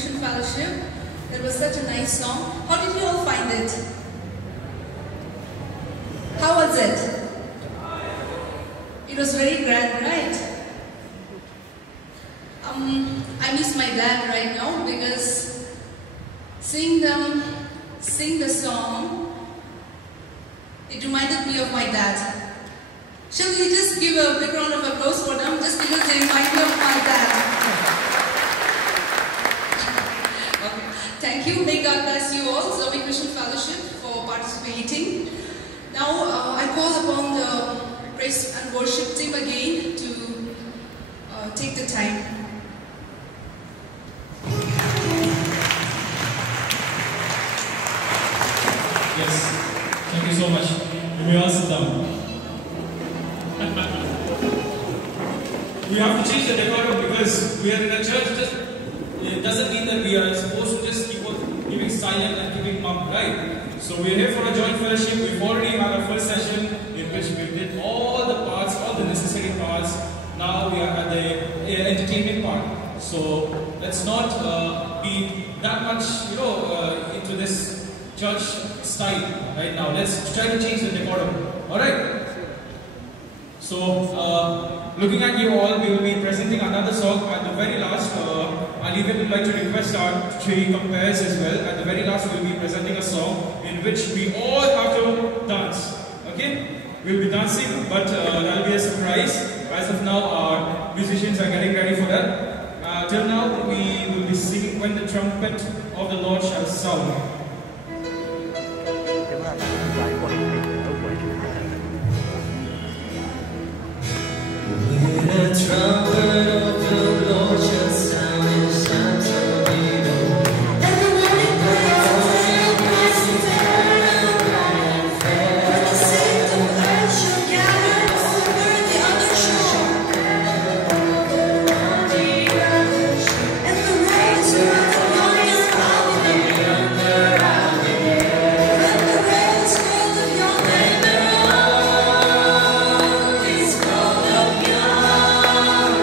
Christian Fellowship. It was such a nice song. How did you all find it? How was it? It was very grand, right? I miss my dad right now because seeing them sing the song, it reminded me of my dad. Shall we just give a big round of applause for them just because they remind me of my dad? Okay. Thank you. May God bless you all, Zoe Christian Fellowship, for participating. Now I call upon the praise and worship team again to take the time. Yes, thank you so much. You may all sit down. We have to change the decorum because we are in a church. It doesn't mean that we are supposed to just keep on giving silent and keeping mum, right? So we are here for a joint fellowship. We've already had a first session in which we did all the parts, all the necessary parts. Now we are at the entertainment part. So let's not be that much, into this church style right now. Let's try to change the decorum. Alright? So, looking at you all, we will be presenting another song at the very last. I'll even like to request our three compares as well. At the very last, we'll be presenting a song in which we all have to dance. Okay? We'll be dancing, but that'll be a surprise. As of now, our musicians are getting ready for that. Till now, we will be singing When the Trumpet of the Lord Shall Sound. The trumpet of the Lord shall sound and shine to be known. And the morning praise will turn bright and fair. When the saints of earth shall gather over the other shore. And the rains will yonder out in the yonder out in the air. And the rains will yonder out. It's called of God.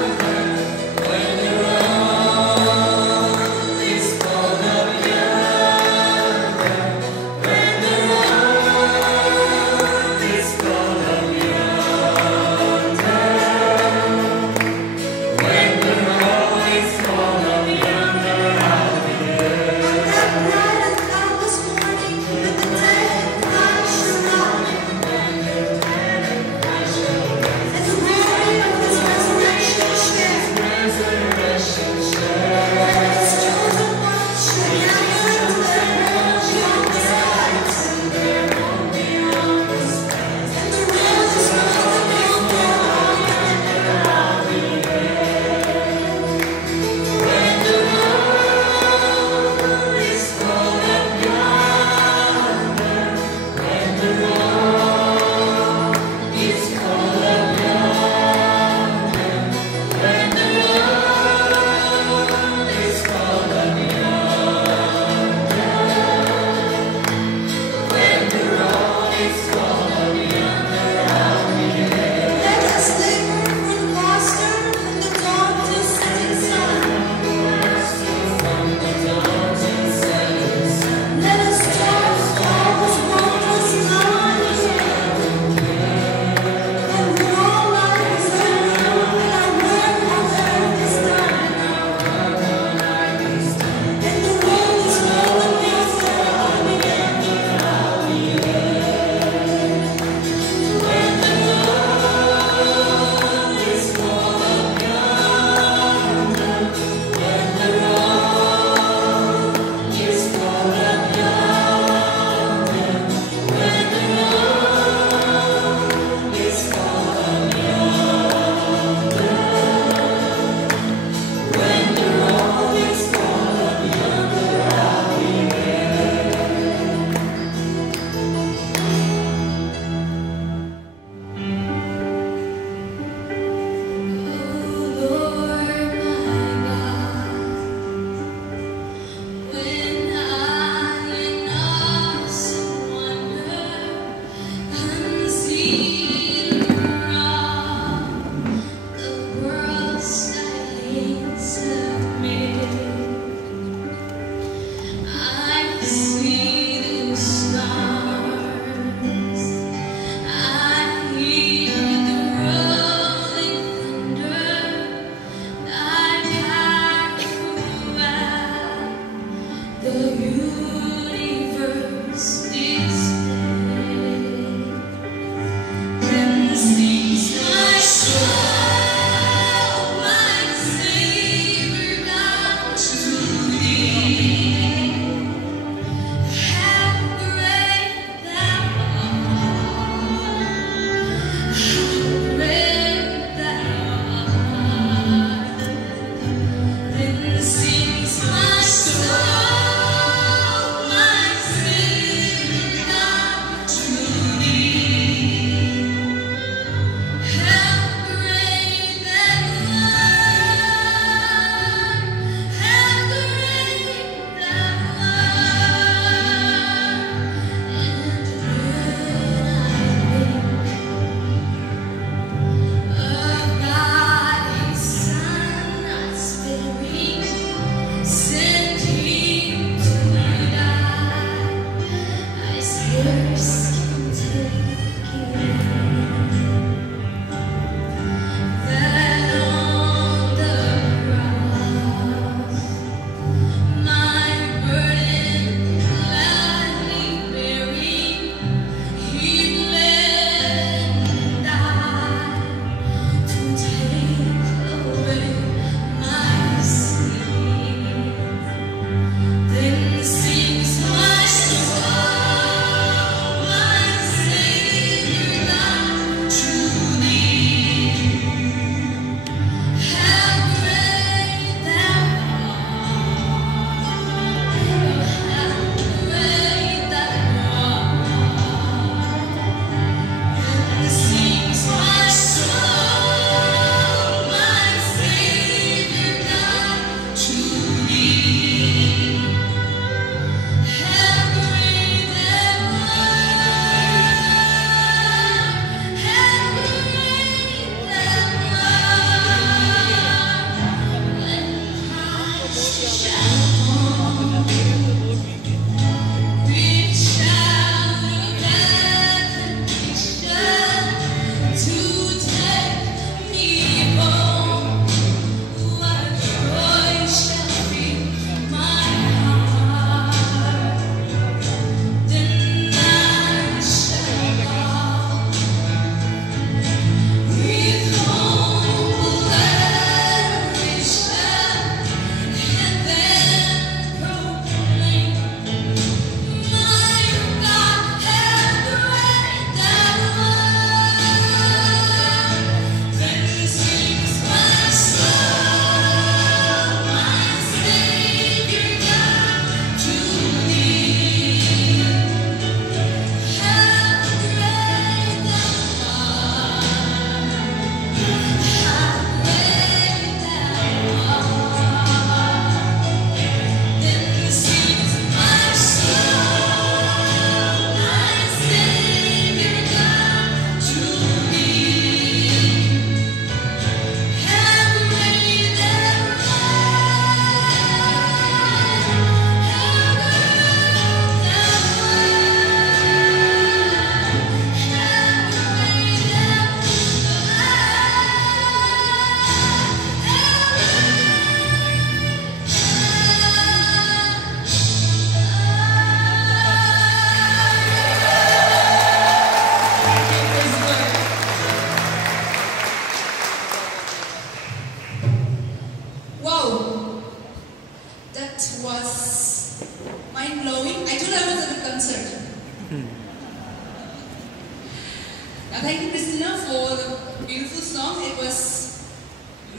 Thank you, Christina, for the beautiful song. It was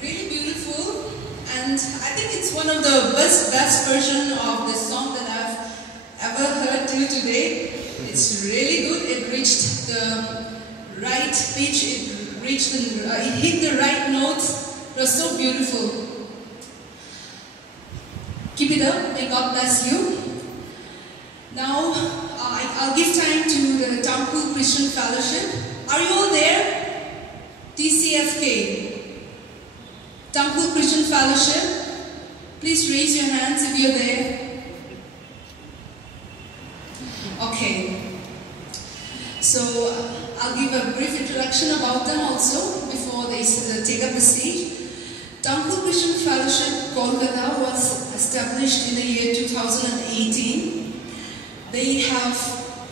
really beautiful, and I think it's one of the best version of the song that I've ever heard till today. It's really good. It reached the right pitch. It hit the right notes. It was so beautiful. Keep it up. May God bless you. Now, I'll give time to the Tamku Christian Fellowship. Are you all there? TCFK. Tamku Christian Fellowship. Please raise your hands if you're there. Okay. So, I'll give a brief introduction about them also before they take up the stage. Tamku Christian Fellowship Kolkata was established in the year 2018. They have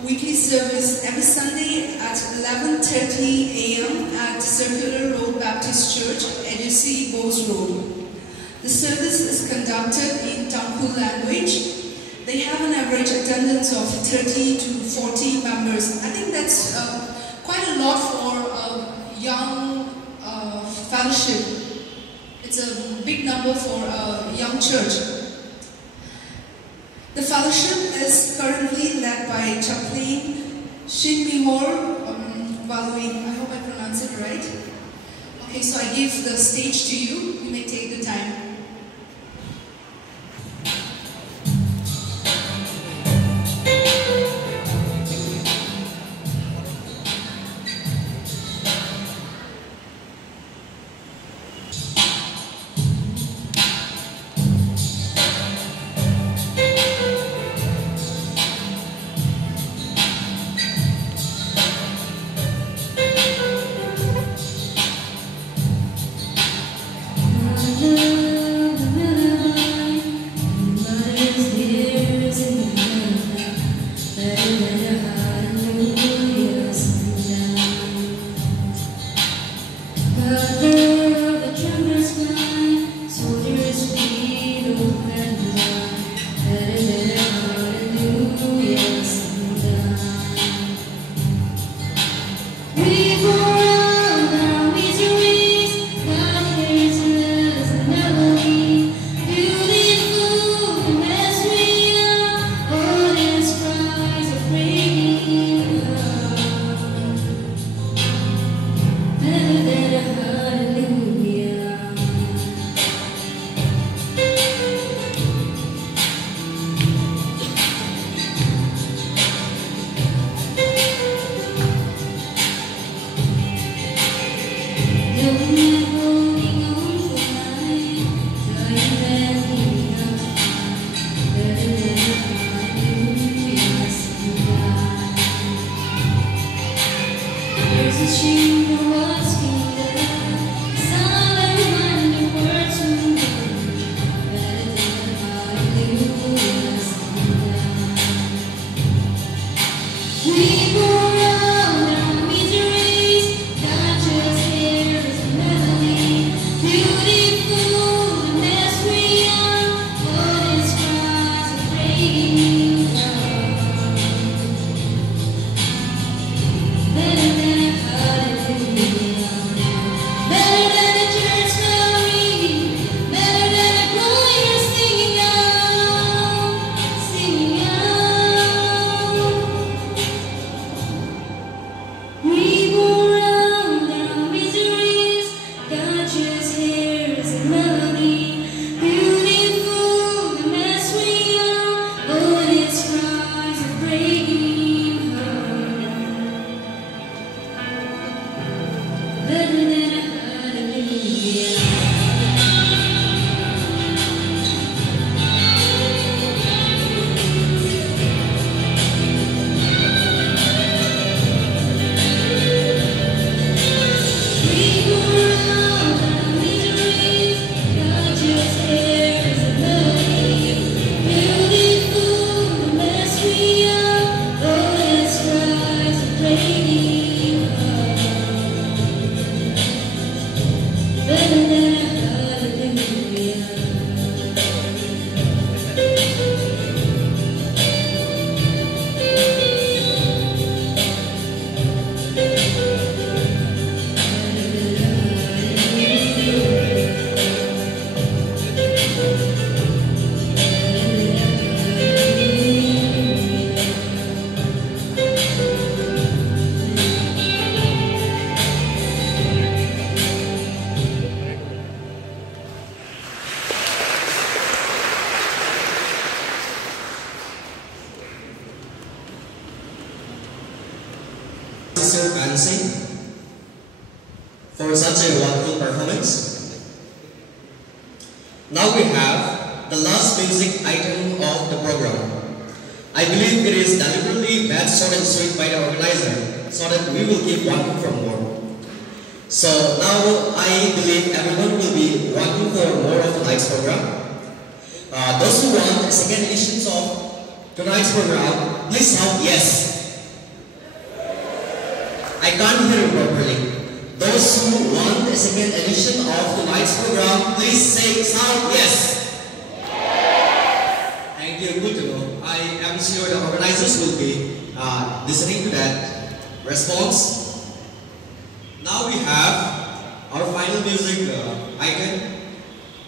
weekly service every Sunday at 11:30 a.m. at Circular Road Baptist Church, ADC Bose Road. The service is conducted in Tamku language. They have an average attendance of 30 to 40 members. I think that's quite a lot for a young fellowship. It's a big number for a young church. The fellowship is currently led by Chaplain Shinmihor Valui. I hope I pronounce it right. Okay, so I give the stage to you. You may take the time. Hallelujah. for such a wonderful performance. Now we have the last music item of the program. I believe it is deliberately that short and sweet by the organizer so that we will keep wanting for more. So now I believe everyone will be wanting for more of tonight's program. Those who want a second edition of tonight's program, please shout yes. I can't hear you properly. Those who want a second edition of tonight's program, please shout yes. Thank you, good to know. I am sure the organizers will be listening to that response. Now we have our final music item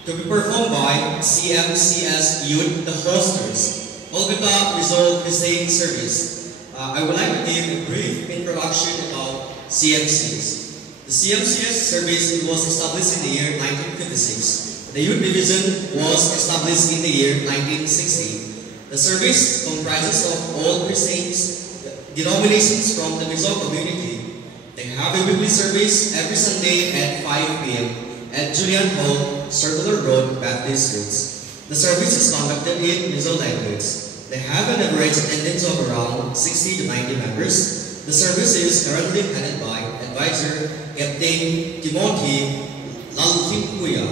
to be performed by CMCS Youth, the hosters, Golgotha Rizal Crusade Service. I would like to give a brief introduction about CMCS. The CMCS service was established in the year 1956. The youth division was established in the year 1960. The service comprises of all Crusades denominations from the Rizal community. They have a weekly service every Sunday at 5 p.m. at Julian Hall, Circular Road, Baptist Roots. The service is conducted in Rizal language. They have an average attendance of around 60 to 90 members. The service is currently headed by advisor Captain Timothy Lalkinkuya.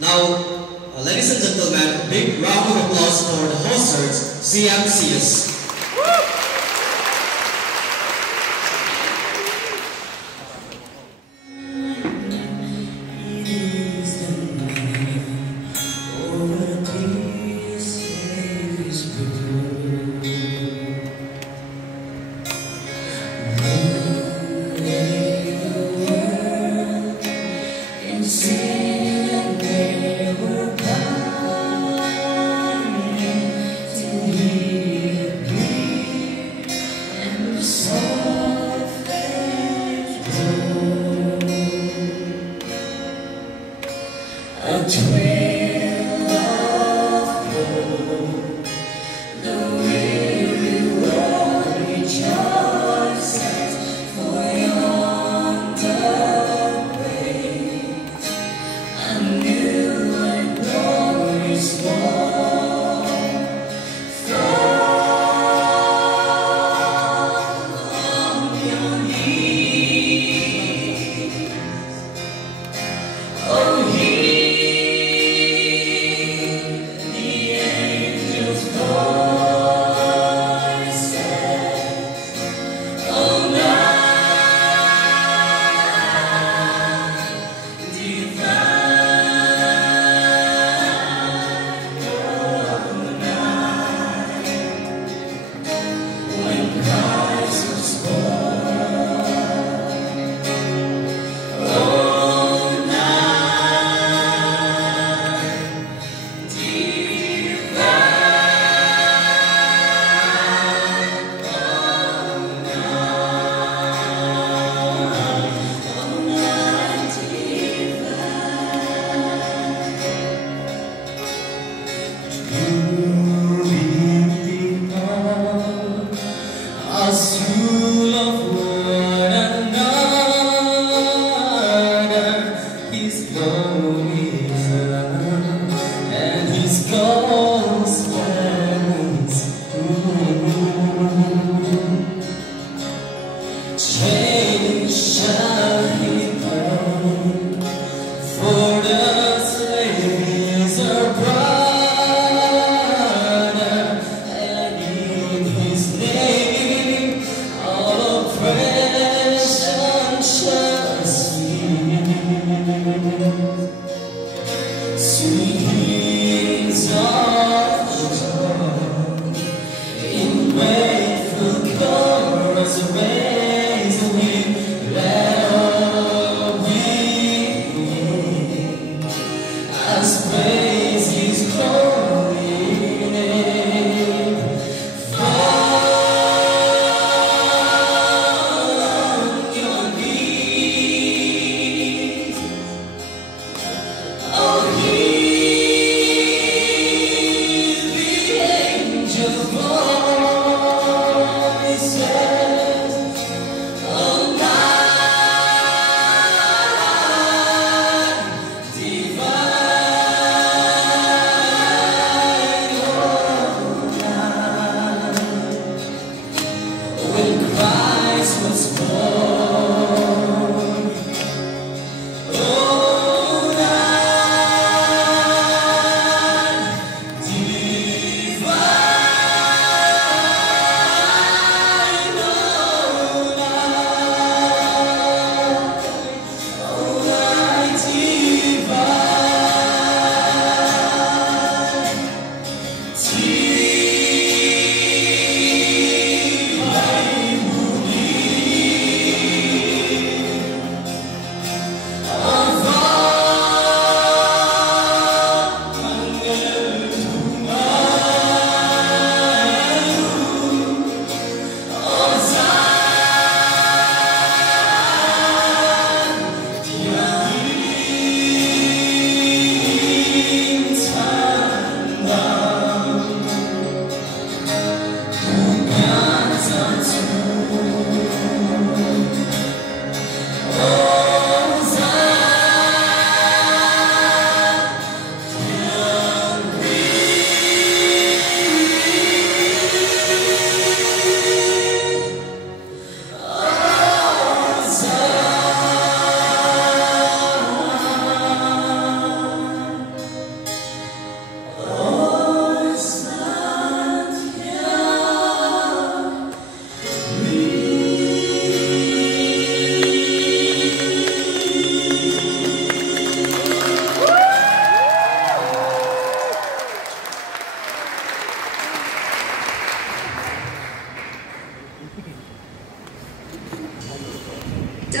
Now, ladies and gentlemen, a big round of applause for the hosters, CMCS. Oh, he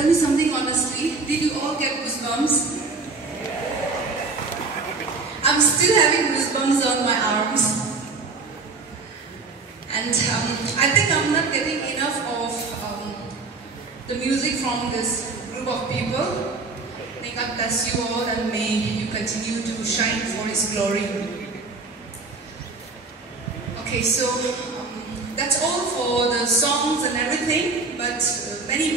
tell me something honestly. Did you all get goosebumps? I'm still having goosebumps on my arms. And I think I'm not getting enough of the music from this group of people. May God bless you all and may you continue to shine for His glory. Okay, so that's all for the songs and everything, but many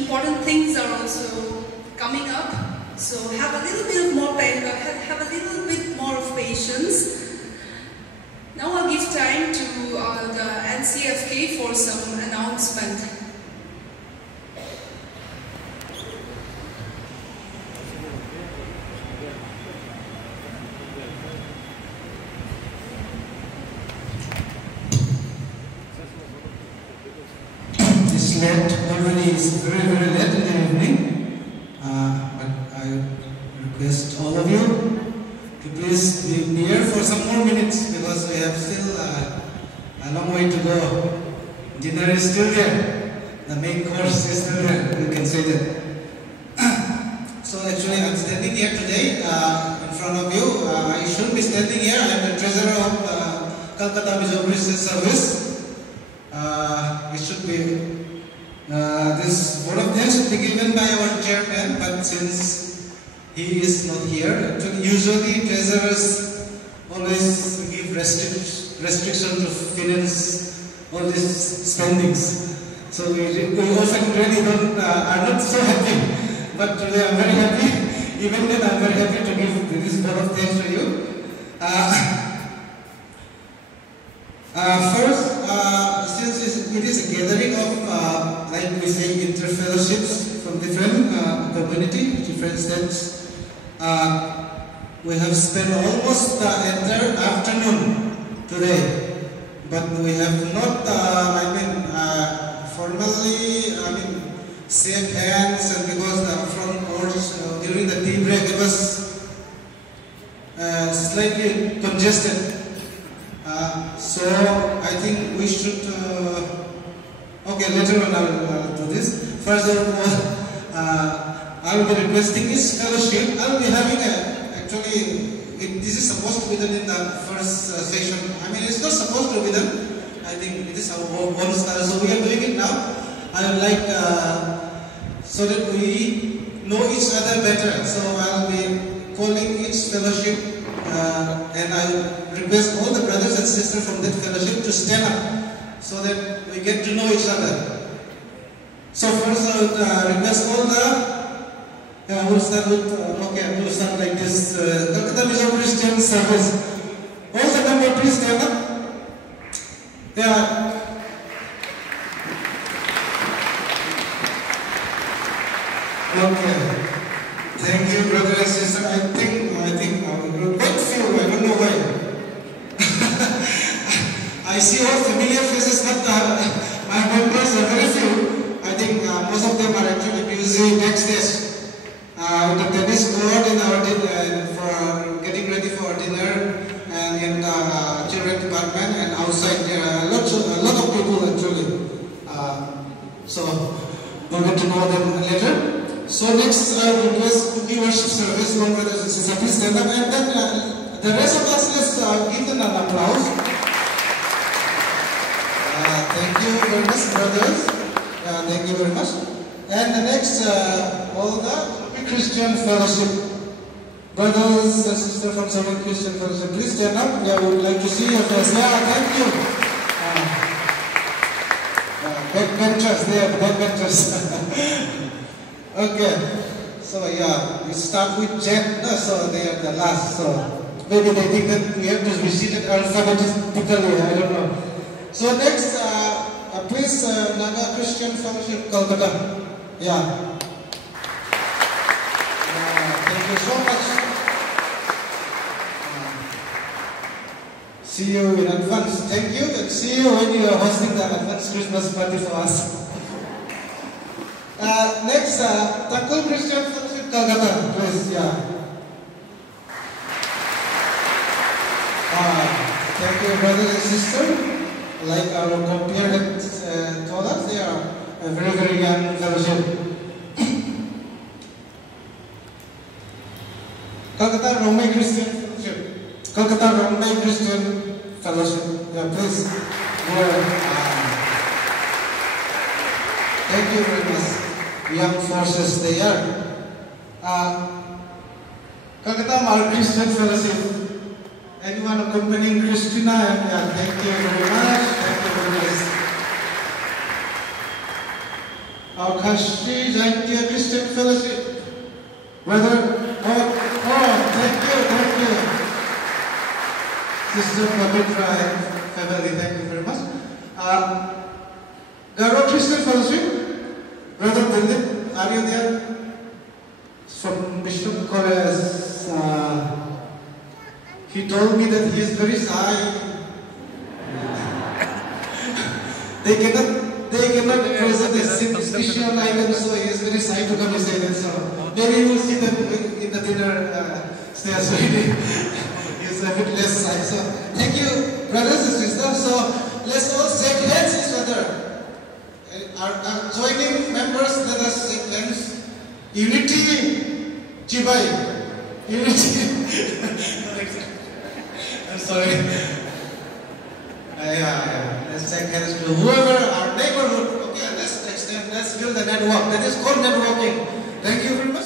important things are also coming up. So have a little bit more of patience. Now I'll give time to the NCFK for some announcement. It's late already. It's very late in the evening. But I request all of you to please be here for some more minutes because we have still a long way to go. Dinner is still there. The main course is still there. You can say that. So actually I'm standing here today in front of you. I shouldn't be standing here. I'm the treasurer of Calcutta Mission Christian Service. It should be this vote of thanks should be given by our chairman, but since he is not here, actually usually treasurers always give restriction to finance all these spendings. So we often really are not so happy, but today I'm very happy. Even then I'm very happy to give this vote of thanks to you. First, since it is a gathering of, like we say, interfellowships from different community, different states, we have spent almost the entire afternoon today, but we have not, formally, shake hands, and because the front course during the tea break it was slightly congested. So I think we should. Okay, later on I'll do this. First of all, I will be requesting each fellowship. I will be having this is supposed to be done in the first session. It's not supposed to be done. I think it is our bonus. So we are doing it now. I would like so that we know each other better. So I will be calling each fellowship, and I request all the brothers and sisters from that fellowship to stand up so that we get to know each other. So first I would request all the, we'll start like this, Calcutta Mission Christian Service. All the members please stand up. Yeah. Okay. Thank you, brother and sister. I think quite few, I don't know why. I see all familiar faces, but my members are very few. I think most of them are actually busy backstage with the tennis court in our for getting ready for dinner, and in the children department, and outside there are a lot of people actually. So we'll get to know them later. So next I request the worship service, one brothers and sisters, please stand up, and then the rest of us, let's give them an applause. Thank you very much, brothers. Thank you very much. And the next, all the Christian Fellowship. Brothers and sisters from Seventh Christian Fellowship, please stand up. Yeah, we would like to see your face. Yeah, thank you. Backbenchers, they are backbenchers. Okay. So yeah, we start with Jet. So they are the last. So maybe they think that we have to be seated alphabetically. I don't know. So next, please, Naga Christian Fellowship, Calcutta. Yeah. Thank you so much. See you in advance. Thank you, and see you when you are hosting the advance Christmas party for us. Next, Takul Christian Fellowship, Calcutta, please. Yeah. Thank you, brothers and sisters. Like our compeer had told us, they are a very, very young fellowship. Kolkata Romai Christian Fellowship. Kolkata Romai Christian Fellowship. Yeah, please. Thank you very much, young forces they are. Kolkata Mar Christian Fellowship. Anyone accompanying Christina? Yeah, thank you very much. Thank you very much. Our Kashi Jaintia Christian Fellowship. Brother, thank you. Sister Pavitra and family, thank you very much. Garo Christian Fellowship. Brother Dilip, are you there? From Bishop College. He told me that he is very shy. They cannot present a special item, so he is very shy to come and say that. So maybe you will see them in the dinner stairs. He is a bit less shy. So thank you, brothers and sisters. So let's all shake hands each other. Our joining members, let us shake hands. Unity, Chibai. Unity. I'm sorry. Let's shake hands to whoever, our neighborhood. Okay, let's extend, let's build a network. That is called networking. Thank you very much.